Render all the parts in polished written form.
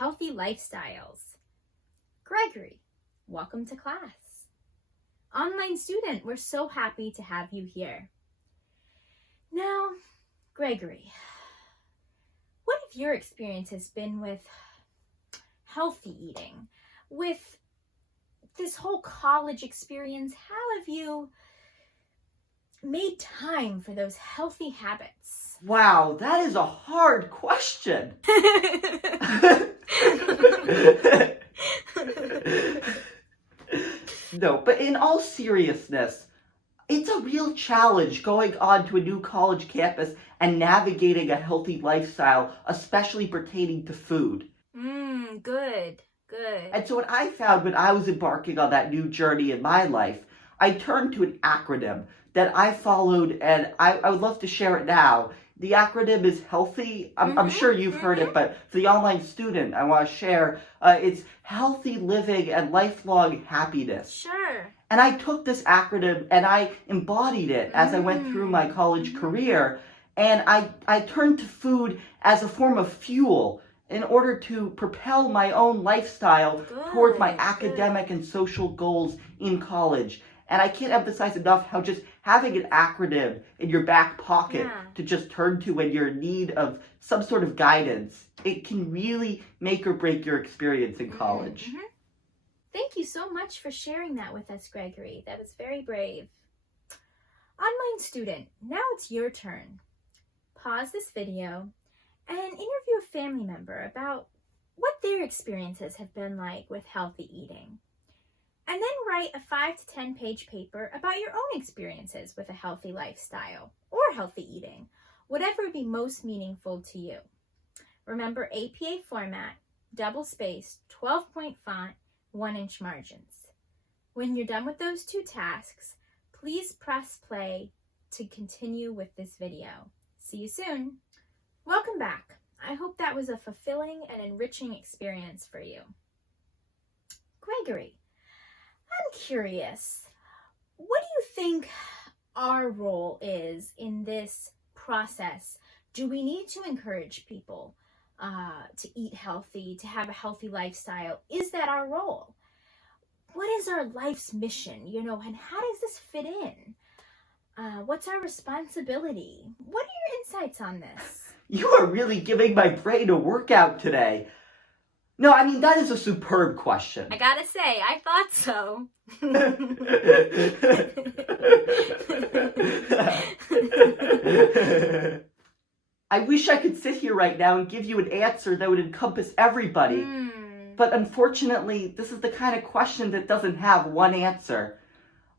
healthy lifestyles. Gregory, welcome to class. Online student, we're so happy to have you here. Now, Gregory, what have your experiences been with healthy eating? With this whole college experience, how have you made time for those healthy habits? Wow, that is a hard question. No, but in all seriousness, it's a real challenge going on to a new college campus and navigating a healthy lifestyle, especially pertaining to food. Good. And so what I found when I was embarking on that new journey in my life, I turned to an acronym that I followed, and I would love to share it now. The acronym is HEALTHY. I'm sure you've heard it, but for the online student, I want to share, it's Healthy Living and Lifelong Happiness. Sure. And I took this acronym and I embodied it as I went through my college career, and I turned to food as a form of fuel in order to propel my own lifestyle toward my academic and social goals in college. And I can't emphasize enough how just having an acronym in your back pocket to just turn to when you're in need of some sort of guidance, it can really make or break your experience in college. Thank you so much for sharing that with us, Gregory. That was very brave. Online student, now it's your turn. Pause this video and interview a family member about what their experiences have been like with healthy eating. And then write a 5 to 10 page paper about your own experiences with a healthy lifestyle or healthy eating, whatever would be most meaningful to you. Remember APA format, double-spaced, 12-point font, 1-inch margins. When you're done with those 2 tasks, please press play to continue with this video. See you soon. Welcome back. I hope that was a fulfilling and enriching experience for you. Gregory, I'm curious, what do you think our role is in this process? Do we need to encourage people to eat healthy, to have a healthy lifestyle? Is that our role? What is our life's mission, and how does this fit in? What's our responsibility? What are your insights on this? You are really giving my brain a workout today. No, I mean, that is a superb question. I gotta say, I thought so. I wish I could sit here right now and give you an answer that would encompass everybody. But unfortunately, this is the kind of question that doesn't have one answer.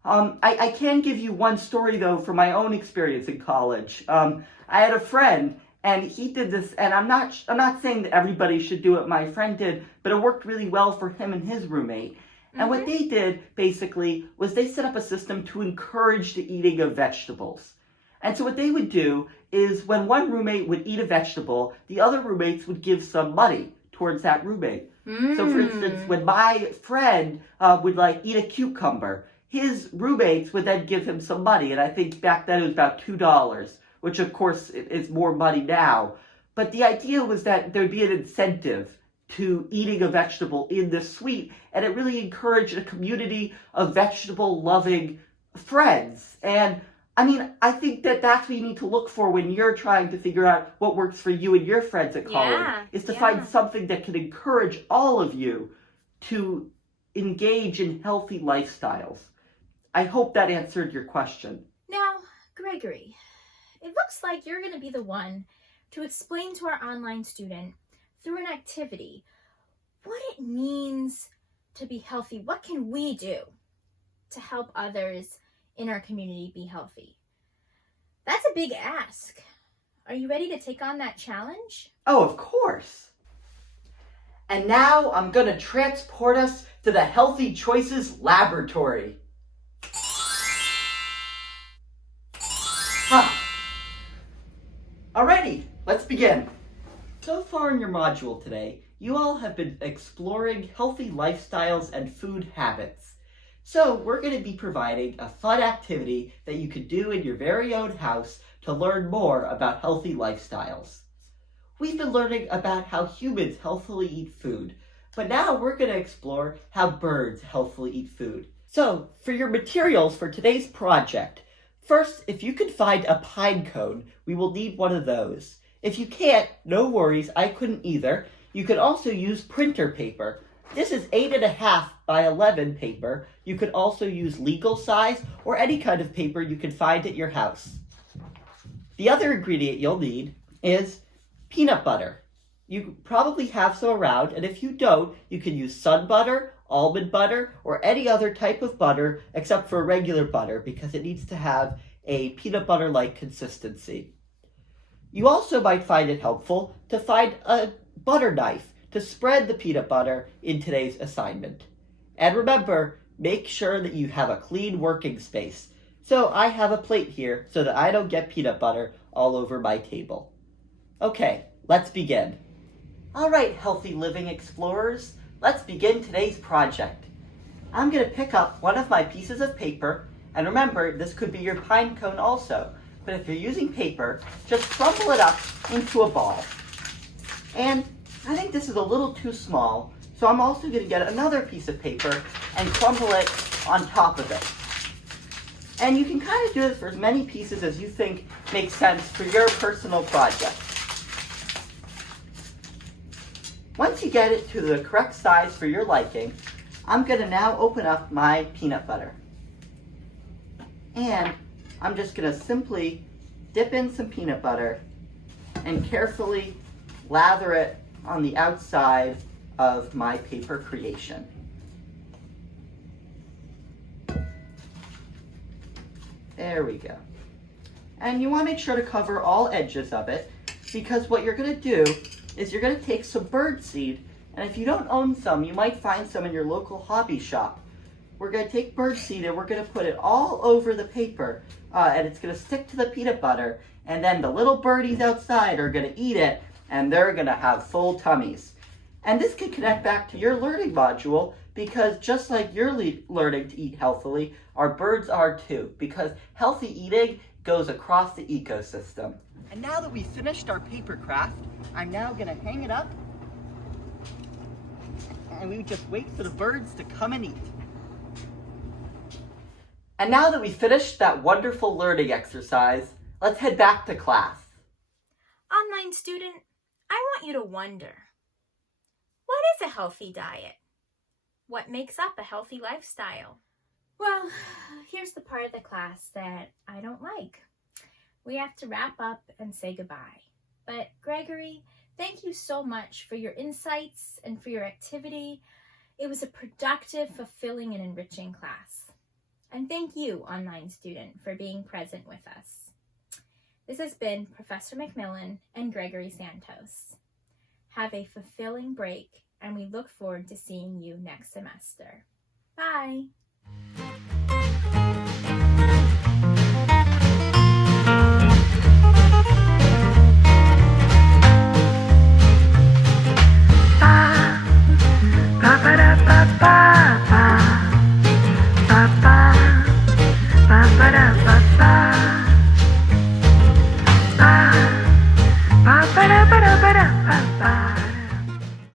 I can give you one story, though, from my own experience in college. I had a friend, and he did this, and I'm not saying that everybody should do what my friend did, but it worked really well for him and his roommate. And what they did, basically, was they set up a system to encourage the eating of vegetables. And so what they would do is when one roommate would eat a vegetable, the other roommates would give some money towards that roommate. So, for instance, when my friend would, eat a cucumber, his roommates would then give him some money, and I think back then it was about $2, which of course is more money now. But the idea was that there'd be an incentive to eating a vegetable in this suite, and it really encouraged a community of vegetable-loving friends. And I mean, I think that that's what you need to look for when you're trying to figure out what works for you and your friends at college, is to find something that can encourage all of you to engage in healthy lifestyles. I hope that answered your question. Now, Gregory, it looks like you're going to be the one to explain to our online student through an activity what it means to be healthy. What can we do to help others in our community be healthy? That's a big ask. Are you ready to take on that challenge? Oh, of course. And now I'm going to transport us to the Healthy Choices Laboratory. Alrighty, let's begin. So far in your module today, you all have been exploring healthy lifestyles and food habits. So we're going to be providing a fun activity that you could do in your very own house to learn more about healthy lifestyles. We've been learning about how humans healthfully eat food, but now we're going to explore how birds healthfully eat food. So, for your materials for today's project, first, if you can find a pine cone, we will need one of those. If you can't, no worries, I couldn't either. You could also use printer paper. This is 8.5 by 11 paper. You could also use legal size or any kind of paper you can find at your house. The other ingredient you'll need is peanut butter. You probably have some around, and if you don't, you can use sun butter, almond butter, or any other type of butter except for regular butter because it needs to have a peanut butter-like consistency. You also might find it helpful to find a butter knife to spread the peanut butter in today's assignment. And remember, make sure that you have a clean working space. So I have a plate here so that I don't get peanut butter all over my table. Okay, let's begin. All right, healthy living explorers, let's begin today's project. I'm going to pick up one of my pieces of paper, and remember, this could be your pine cone also, but if you're using paper, just crumple it up into a ball. And I think this is a little too small, so I'm also going to get another piece of paper and crumple it on top of it. And you can kind of do this for as many pieces as you think makes sense for your personal project. Once you get it to the correct size for your liking, I'm going to now open up my peanut butter. And I'm just going to simply dip in some peanut butter and carefully lather it on the outside of my paper creation. There we go. And you want to make sure to cover all edges of it, because what you're going to do is you're going to take some bird seed, and if you don't own some, you might find some in your local hobby shop. We're going to take bird seed and we're going to put it all over the paper, and it's going to stick to the peanut butter, and then the little birdies outside are going to eat it, and they're going to have full tummies. And this can connect back to your learning module, because just like you're learning to eat healthily, our birds are too, because healthy eating goes across the ecosystem. And now that we've finished our paper craft, I'm now going to hang it up, and we just wait for the birds to come and eat. And now that we've finished that wonderful learning exercise, let's head back to class. Online student, I want you to wonder, what is a healthy diet? What makes up a healthy lifestyle? Well, here's the part of the class that I don't like. We have to wrap up and say goodbye. But Gregory, thank you so much for your insights and for your activity. It was a productive, fulfilling, and enriching class. And thank you, online student, for being present with us. This has been Professor McMillan and Gregory Santos. Have a fulfilling break, and we look forward to seeing you next semester. Bye!